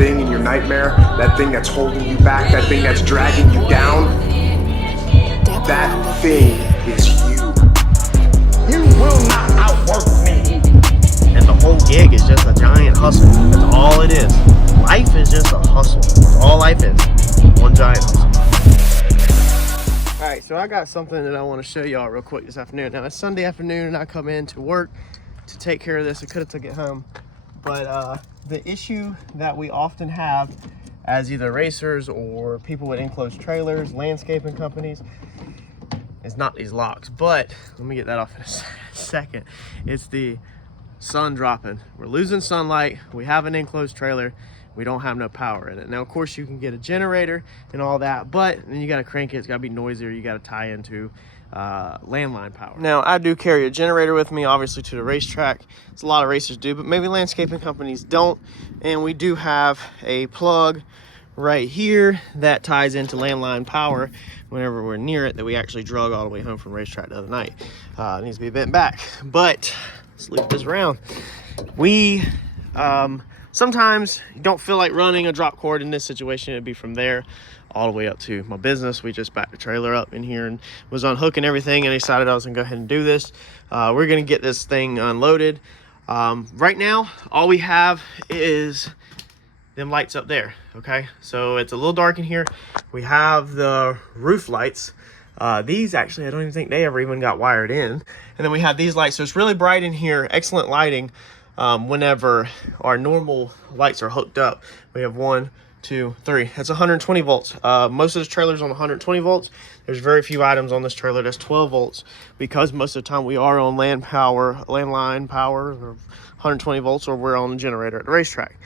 thing in your nightmare, that thing that's holding you back, that thing that's dragging you down, that thing is you. You will not outwork me. And the whole gig is just a giant hustle. That's all it is. Life is just a hustle. That's all life is. One giant hustle. Alright, so I got something that I want to show y'all real quick this afternoon. Now, it's Sunday afternoon and I come in to work to take care of this. I could have took it home. But the issue that we often have as either racers or people with enclosed trailers, landscaping companies, is not these locks. But let me get that off in a second. It's the sun dropping. We're losing sunlight. We have an enclosed trailer. We don't have no power in it. Now, of course, you can get a generator and all that, but then you got to crank it. It's got to be noisy, or you got to tie into landline power. Now, I do carry a generator with me, obviously, to the racetrack. It's a lot of racers do, but maybe landscaping companies don't. And we do have a plug right here that ties into landline power whenever we're near it, that we actually drug all the way home from racetrack the other night. It needs to be bent back, but let's loop this around. We sometimes you don't feel like running a drop cord. In this situation, it'd be from there all the way up to my business. We just backed the trailer up in here and was unhooking everything, and I decided I was gonna go ahead and do this. We're gonna get this thing unloaded. Right now, all we have is them lights up there. Okay, so it's a little dark in here. We have the roof lights. These actually, I don't even think they ever even got wired in. And then we have these lights, so it's really bright in here. Excellent lighting whenever our normal lights are hooked up. We have 1, 2, 3. That's 120 volts. Most of this trailer's on 120 volts. There's very few items on this trailer that's 12 volts, because most of the time we are on landline power, or 120 volts, or we're on the generator at the racetrack.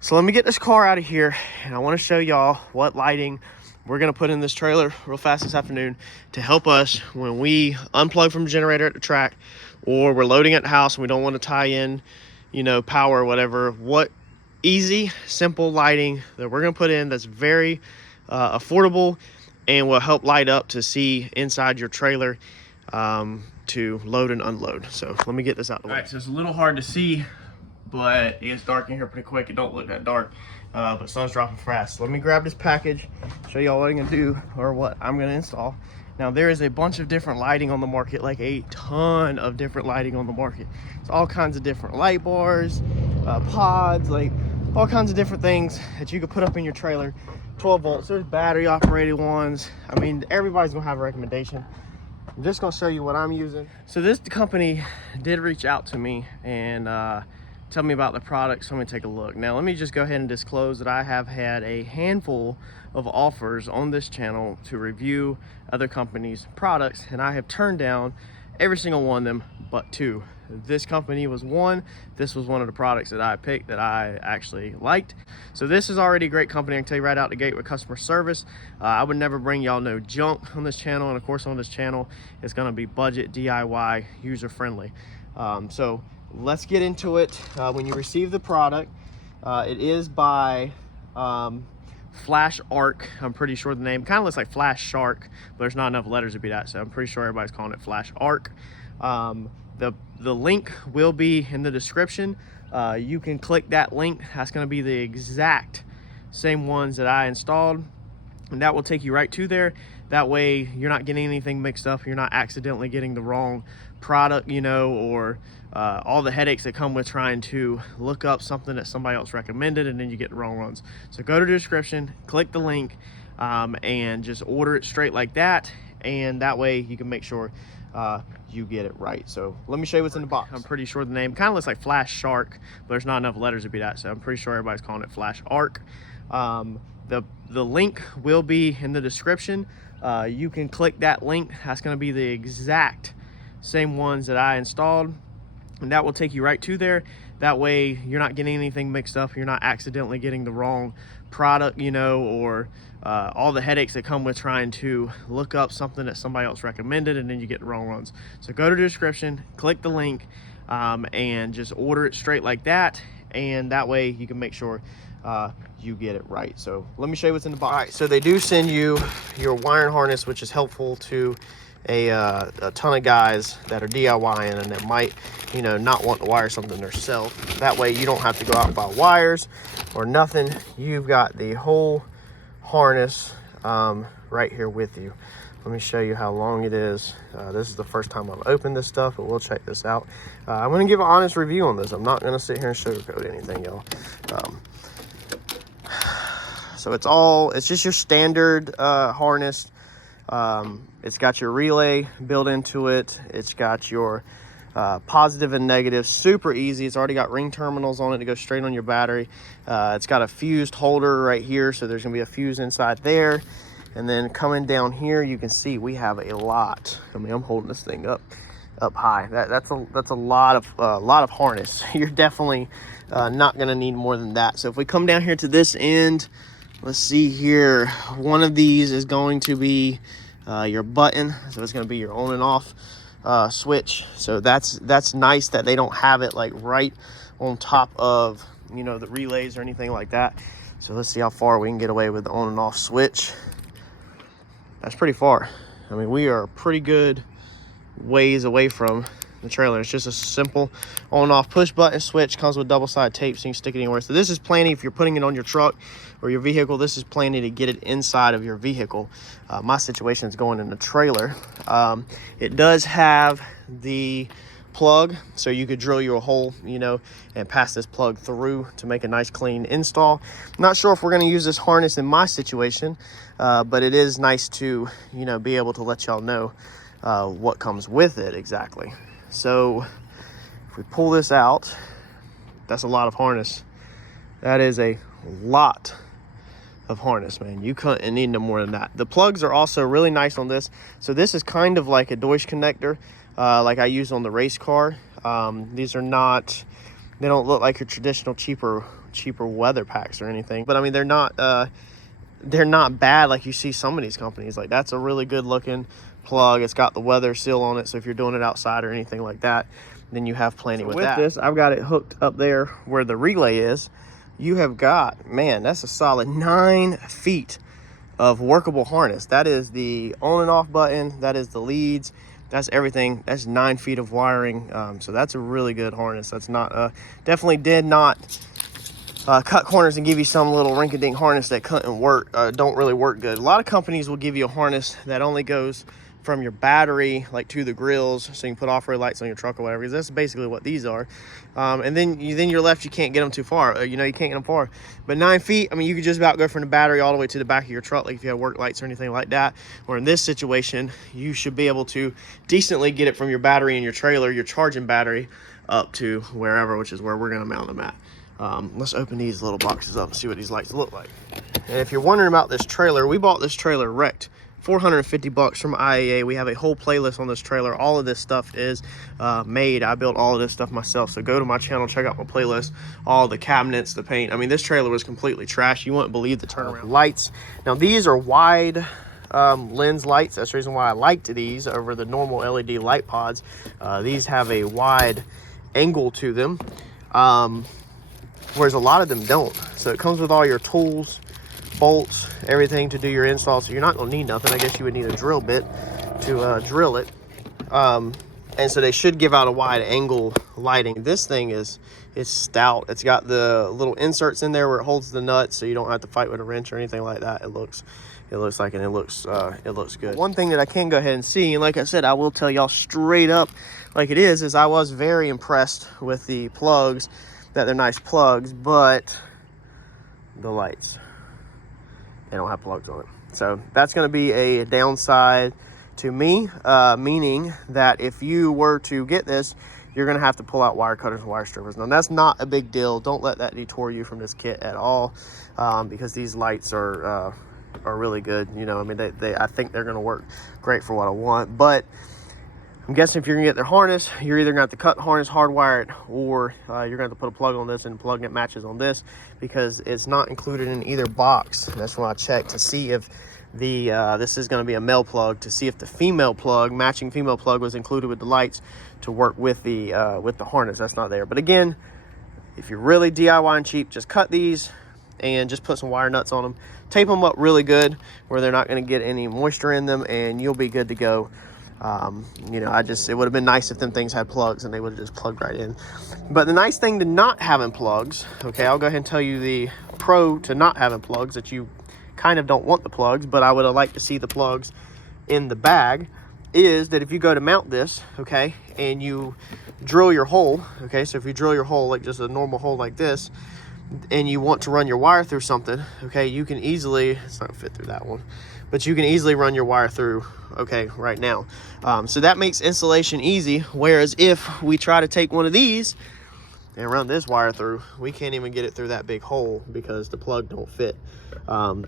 So let me get this car out of here, and I want to show y'all what lighting we're going to put in this trailer real fast this afternoon to help us when we unplug from the generator at the track, or we're loading at the house and we don't want to tie in, you know, power or whatever. What easy, simple lighting that we're going to put in that's very affordable and will help light up to see inside your trailer to load and unload. So let me get this out the way. All right, so it's a little hard to see, but it's dark in here pretty quick. It don't look that dark, but sun's dropping fast. So let me grab this package, show y'all what I'm gonna do, or what I'm gonna install. Now, there is a bunch of different lighting on the market, like a ton of different lighting on the market. It's all kinds of different light bars, pods, like all kinds of different things that you could put up in your trailer. 12 volts, there's battery operated ones. I mean, everybody's gonna have a recommendation. I'm just gonna show you what I'm using. So this company did reach out to me and tell me about the product, so I'm gonna take a look. Now, let me just go ahead and disclose that I have had a handful of offers on this channel to review other companies' products, and I have turned down every single one of them but 2. This company was one. This was one of the products that I picked that I actually liked. So this is already a great company. I can tell you right out the gate with customer service. I would never bring y'all no junk on this channel, and of course on this channel it's gonna be budget, DIY, user-friendly. So let's get into it. When you receive the product, it is by Flashark. I'm pretty sure the name kind of looks like Flashark, but there's not enough letters to be that, so I'm pretty sure everybody's calling it Flashark. The link will be in the description. You can click that link. That's going to be the exact same ones that I installed, and that will take you right to there. That way you're not getting anything mixed up. You're not accidentally getting the wrong product, you know, or all the headaches that come with trying to look up something that somebody else recommended and then you get the wrong ones. So go to the description, click the link, and just order it straight like that, and that way you can make sure you get it right. So let me show you what's in the box. I'm pretty sure the name kind of looks like Flashark, but there's not enough letters to be that, so I'm pretty sure everybody's calling it Flashark. The link will be in the description. You can click that link. That's going to be the exact same ones that I installed, and that will take you right to there. That way you're not getting anything mixed up. You're not accidentally getting the wrong product, you know, or all the headaches that come with trying to look up something that somebody else recommended and then you get the wrong ones. So go to the description, click the link, and just order it straight like that, and that way you can make sure you get it right. So let me show you what's in the box. All right, so they do send you your wiring harness, which is helpful to a ton of guys that are DIYing and that might, you know, not want to wire something themselves. That way you don't have to go out and buy wires or nothing. You've got the whole harness right here with you. Let me show you how long it is. This is the first time I've opened this stuff, but we'll check this out. I'm going to give an honest review on this. I'm not going to sit here and sugarcoat anything, y'all. So it's just your standard harness. It's got your relay built into it. It's got your positive and negative, super easy. It's already got ring terminals on it to go straight on your battery. It's got a fused holder right here, so there's gonna be a fuse inside there. And then coming down here, you can see we have a lot. I mean, I'm holding this thing up high. That's a lot of harness. You're definitely not gonna need more than that. So if we come down here to this end, let's see here. One of these is going to be your button, so it's going to be your on and off switch. So that's nice that they don't have it like right on top of, you know, the relays or anything like that. So let's see how far we can get away with the on and off switch. That's pretty far. I mean, we are pretty good ways away from the trailer. It's just a simple on and off push button switch. Comes with double-sided tape, so you can stick it anywhere. So this is plenty if you're putting it on your truck or your vehicle. This is plenty to get it inside of your vehicle. My situation is going in the trailer. It does have the plug, so you could drill you a hole, you know, and pass this plug through to make a nice clean install. Not sure if we're going to use this harness in my situation, but it is nice to, you know, be able to let y'all know what comes with it exactly. So if we pull this out, that's a lot of harness. That is a lot of harness, man. You couldn't need no more than that. The plugs are also really nice on this. So this is kind of like a Deutsch connector, like I use on the race car. These are not, they don't look like your traditional cheaper weather packs or anything, but I mean, they're not bad like you see some of these companies. Like, that's a really good looking plug. It's got the weather seal on it, so if you're doing it outside or anything like that, then you have plenty. So with that. This, I've got it hooked up there where the relay is. You have got, man, that's a solid 9 feet of workable harness. That is the on and off button, that is the leads, that's everything. That's 9 feet of wiring. So that's a really good harness. That's not definitely did not cut corners and give you some little rink-a-dink harness that couldn't work, don't really work good. A lot of companies will give you a harness that only goes from your battery like to the grills, so you can put off-road lights on your truck or whatever, because that's basically what these are. And then you're left, you can't get them too far. You know, you can't get them far. But 9 feet, I mean, you could just about go from the battery all the way to the back of your truck, like if you have work lights or anything like that. Or in this situation, you should be able to decently get it from your battery in your trailer, your charging battery, up to wherever, which is where we're gonna mount them at. Let's open these little boxes up and see what these lights look like. And if you're wondering about this trailer, we bought this trailer wrecked. $450 from IAA. We have a whole playlist on this trailer. All of this stuff is made. I built all of this stuff myself. So go to my channel, check out my playlist, all the cabinets, the paint. I mean, this trailer was completely trash. You wouldn't believe the turnaround. Lights. Now, these are wide lens lights. That's the reason why I liked these over the normal LED light pods. These have a wide angle to them, whereas a lot of them don't. So it comes with all your tools, bolts, everything to do your install. So you're not gonna need nothing. I guess you would need a drill bit to drill it. And so they should give out a wide angle lighting. This thing is stout. It's got the little inserts in there where it holds the nuts, so you don't have to fight with a wrench or anything like that. It looks like, and it looks good. One thing that I can go ahead and see, and like I said, I will tell y'all straight up like it is I was very impressed with the plugs, that they're nice plugs, but the lights, they don't have plugs on it. So that's going to be a downside to me, meaning that if you were to get this, you're going to have to pull out wire cutters and wire strippers. Now, that's not a big deal. Don't let that detour you from this kit at all, because these lights are really good. You know, I mean, I think they're going to work great for what I want. But I'm guessing if you're going to get their harness, you're either going to have to cut the harness, hardwire it, or you're going to have to put a plug on this and plug it matches on this, because it's not included in either box. That's when I checked to see if the this is going to be a male plug, to see if the female plug, matching female plug, was included with the lights to work with the harness. That's not there. But again, if you're really DIY and cheap, just cut these and just put some wire nuts on them, tape them up really good where they're not going to get any moisture in them, and you'll be good to go. You know, it would have been nice if them things had plugs and they would have just plugged right in. But the nice thing to not having plugs, okay, I'll go ahead and tell you the pro to not having plugs, that you kind of don't want the plugs, but I would have liked to see the plugs in the bag, is that if you go to mount this, okay, and you drill your hole, okay, so if you drill your hole like just a normal hole like this, and you want to run your wire through something, okay, you can easily, it's not gonna fit through that one, but you can easily run your wire through, okay, right now. So that makes installation easy, whereas if we try to take one of these and run this wire through, we can't even get it through that big hole because the plug don't fit.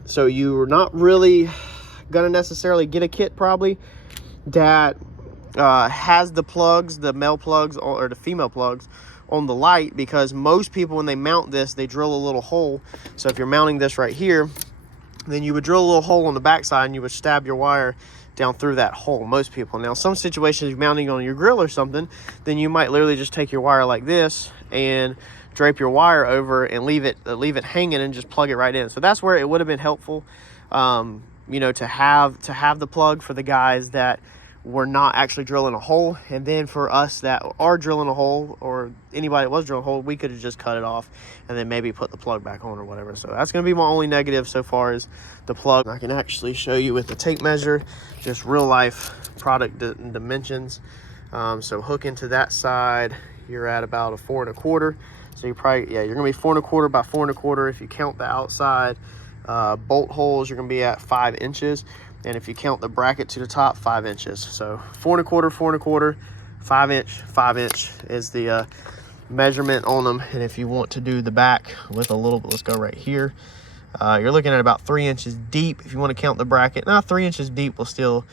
So you're not really gonna necessarily get a kit probably that has the plugs, the male plugs or the female plugs on the light, because most people, when they mount this, they drill a little hole. So if you're mounting this right here, then you would drill a little hole on the backside and you would stab your wire down through that hole. Most people. Now, some situations, you're mounting on your grill or something, then you might literally just take your wire like this and drape your wire over and leave it hanging and just plug it right in. So that's where it would have been helpful, you know, to have the plug for the guys that were not actually drilling a hole, and then for us that are drilling a hole, or anybody that was drilling a hole, we could have just cut it off and then maybe put the plug back on or whatever. So that's going to be my only negative so far, is the plug. I can actually show you with the tape measure just real life product dimensions. So hook into that side, you're at about a 4 1/4. So you're probably, yeah, you're gonna be 4 1/4 by 4 1/4. If you count the outside bolt holes, you're gonna be at 5 inches. And if you count the bracket to the top, 5 inches. So 4 1/4, 4 1/4, 5 inch is the measurement on them. And if you want to do the back with a little bit, let's go right here. You're looking at about 3 inches deep. If you want to count the bracket, now 3 inches deep will still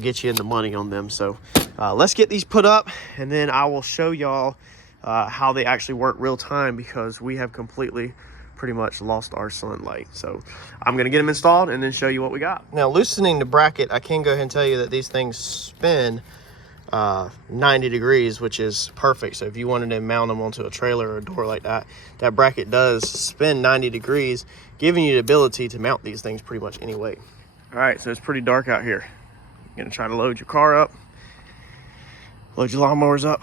get you in the money on them. So let's get these put up, and then I will show y'all how they actually work real time, because we have completely pretty much lost our sunlight. So I'm gonna get them installed and then show you what we got. Now, loosening the bracket, I can go ahead and tell you that these things spin 90 degrees, which is perfect. So if you wanted to mount them onto a trailer or a door like that, that bracket does spin 90 degrees, giving you the ability to mount these things pretty much any way. All right, so it's pretty dark out here. You're gonna try to load your car up, load your lawnmowers up,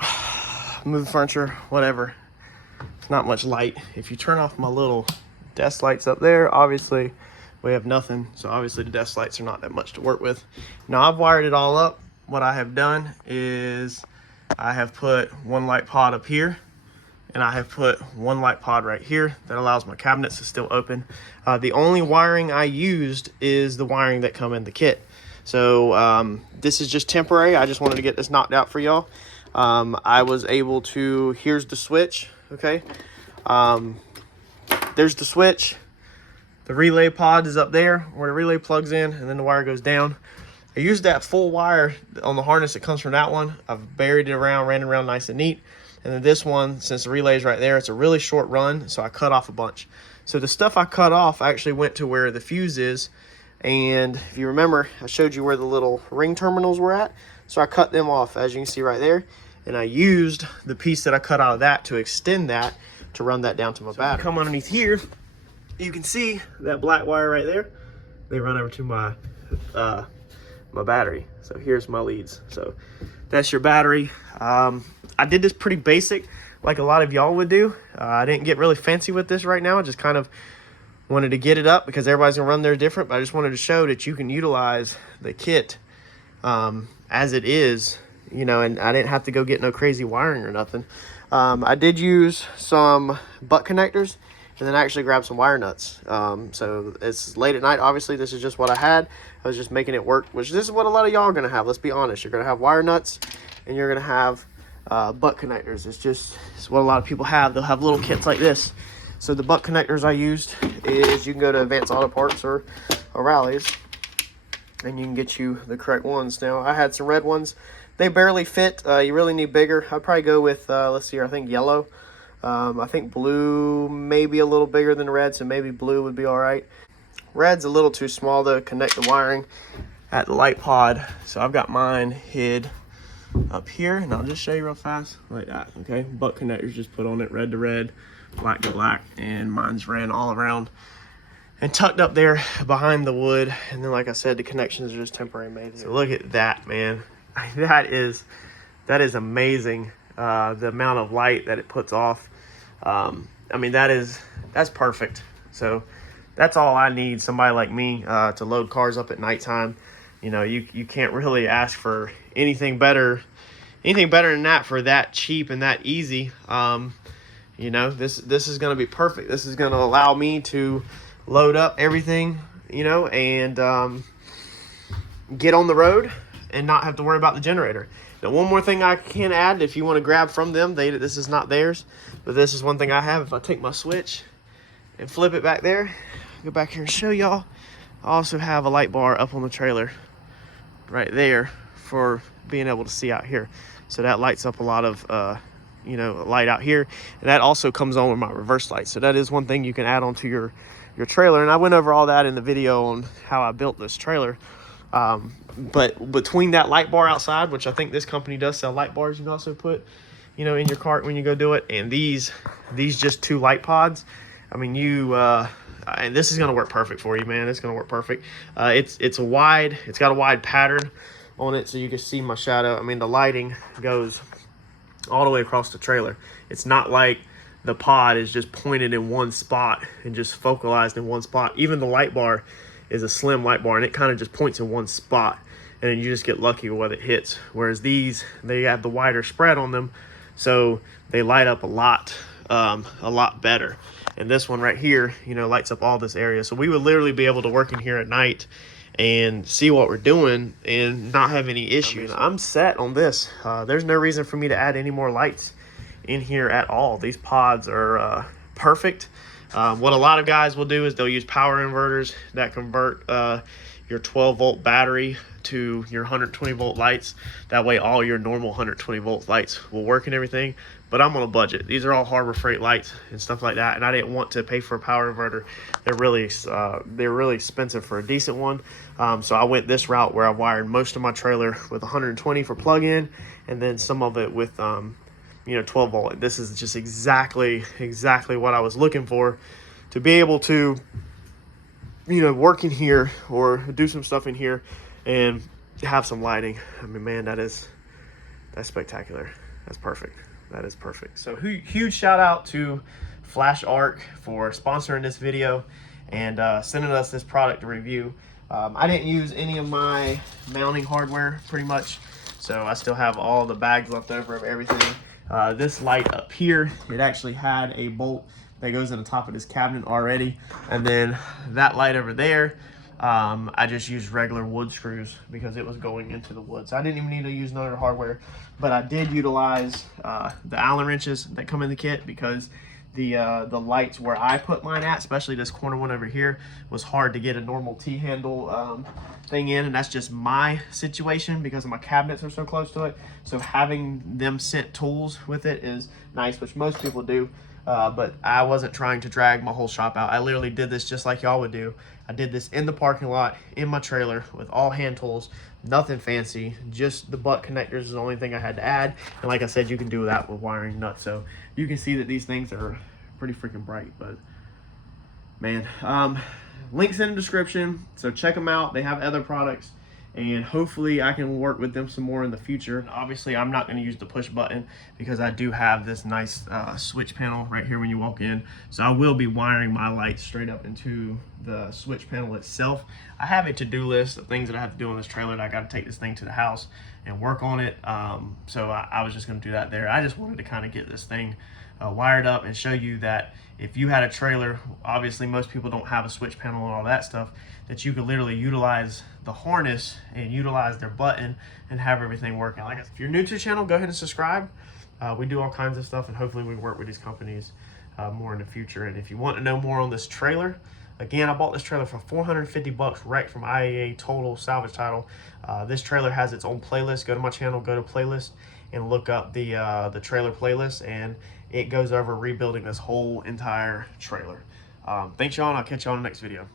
move the furniture, whatever. It's not much light. If you turn off my little desk lights up there, obviously we have nothing. So obviously the desk lights are not that much to work with. Now I've wired it all up. What I have done is I have put one light pod up here, and I have put one light pod right here that allows my cabinets to still open. The only wiring I used is the wiring that come in the kit. So this is just temporary. I just wanted to get this knocked out for y'all. I was able to, here's the switch, okay? There's the switch. The relay pod is up there where the relay plugs in, and then the wire goes down. I used that full wire on the harness that comes from that one. I've buried it around, ran it around nice and neat. And then this one, since the relay is right there, it's a really short run, so I cut off a bunch. So the stuff I cut off actually went to where the fuse is. And if you remember, I showed you where the little ring terminals were at. So I cut them off, as you can see right there. And I used the piece that I cut out of that to extend that to run that down to my battery. Come underneath here, you can see that black wire right there. They run over to my my battery. So here's my leads. So that's your battery. I did this pretty basic, like a lot of y'all would do. I didn't get really fancy with this right now. I just kind of wanted to get it up because everybody's gonna run theirs different, but I just wanted to show that you can utilize the kit as it is, you know, and I didn't have to go get no crazy wiring or nothing. I did use some butt connectors and then actually grab some wire nuts. So it's late at night, obviously. This is just what I had. I was just making it work, which this is what a lot of y'all are gonna have. Let's be honest. You're gonna have wire nuts and you're gonna have butt connectors. It's what a lot of people have. They'll have little kits like this. So the butt connectors I used is, you can go to Advanced Auto Parts or O'Reilly's and you can get you the correct ones. Now I had some red ones. They barely fit. You really need bigger. I'd probably go with, let's see here, I think yellow. I think blue maybe a little bigger than red, so maybe blue would be all right. Red's a little too small to connect the wiring at the light pod. So I've got mine hid up here, and I'll just show you real fast like that, okay? Butt connectors just put on it, red to red, black to black, and mine's ran all around and tucked up there behind the wood. And then, like I said, the connections are just temporary made. So look at that, man. that is amazing. The amount of light that it puts off. I mean, that's perfect. So that's all I need. Somebody like me to load cars up at nighttime. You know, you can't really ask for anything better than that for that cheap and that easy. You know, this is going to be perfect. This is going to allow me to load up everything, you know, and get on the road and not have to worry about the generator. Now, one more thing I can add, if you want to grab from them, this is not theirs, but this is one thing I have. If I take my switch and flip it back there, go back here and show y'all, I also have a light bar up on the trailer right there for being able to see out here. So that lights up a lot of you know, light out here, and that also comes on with my reverse light. So that is one thing you can add onto your trailer, and I went over all that in the video on how I built this trailer. But between that light bar outside, which I think this company does sell light bars, you can also put, you know, in your cart when you go do it, and these just 2 light pods, I mean, and this is going to work perfect for you, man. It's going to work perfect. It's got a wide pattern on it, so you can see my shadow. I mean, the lighting goes all the way across the trailer. It's not like the pod is just pointed in one spot and just focalized in one spot. Even the light bar is a slim light bar, and it kind of just points in one spot, and then you just get lucky with what it hits. Whereas these, they have the wider spread on them, so they light up a lot better. And this one right here, you know, lights up all this area. So we would literally be able to work in here at night and see what we're doing and not have any issues. I'm set on this. There's no reason for me to add any more lights in here at all. These pods are perfect. What a lot of guys will do is they'll use power inverters that convert your 12-volt battery to your 120-volt lights. That way all your normal 120-volt lights will work and everything. But I'm on a budget. These are all Harbor Freight lights and stuff like that, and I didn't want to pay for a power inverter. They're really expensive for a decent one. So I went this route where I wired most of my trailer with 120 for plug-in, and then some of it with you know, 12 volt. This is just exactly what I was looking for, to be able to, you know, work in here or do some stuff in here and have some lighting. I mean, man, that's spectacular. That's perfect. That is perfect. So huge shout out to Flashark for sponsoring this video and sending us this product to review. I didn't use any of my mounting hardware pretty much, so I still have all the bags left over of everything. This light up here, it actually had a bolt that goes in the top of this cabinet already, and then that light over there, I just used regular wood screws because it was going into the wood. So I didn't even need to use none of the hardware, but I did utilize the Allen wrenches that come in the kit, because the lights where I put mine at, especially this corner one over here, was hard to get a normal T-handle thing in, and that's just my situation because my cabinets are so close to it. So having them sent tools with it is nice, which most people do. But I wasn't trying to drag my whole shop out. I literally did this just like y'all would do. I did this in the parking lot, in my trailer, with all hand tools, nothing fancy, just the butt connectors is the only thing I had to add. And like I said, you can do that with wiring nuts. So you can see that these things are pretty freaking bright, but man, links in the description, so check them out. They have other products, and hopefully I can work with them some more in the future. And obviously I'm not going to use the push button because I do have this nice switch panel right here when you walk in, so I will be wiring my lights straight up into the switch panel itself. I have a to-do list of things that I have to do on this trailer, and I got to take this thing to the house and work on it. So I was just going to do that there. I just wanted to kind of get this thing wired up and show you that if you had a trailer, obviously most people don't have a switch panel and all that stuff, that you could literally utilize the harness and utilize their button and have everything working. Like I said, if you're new to the channel, go ahead and subscribe. We do all kinds of stuff, and hopefully we work with these companies more in the future. And if you want to know more on this trailer, again, I bought this trailer for $450 right from IAA Total Salvage Title. This trailer has its own playlist. Go to my channel, go to playlist, and look up the trailer playlist, and it goes over rebuilding this whole entire trailer. Thanks y'all, and I'll catch y'all in the next video.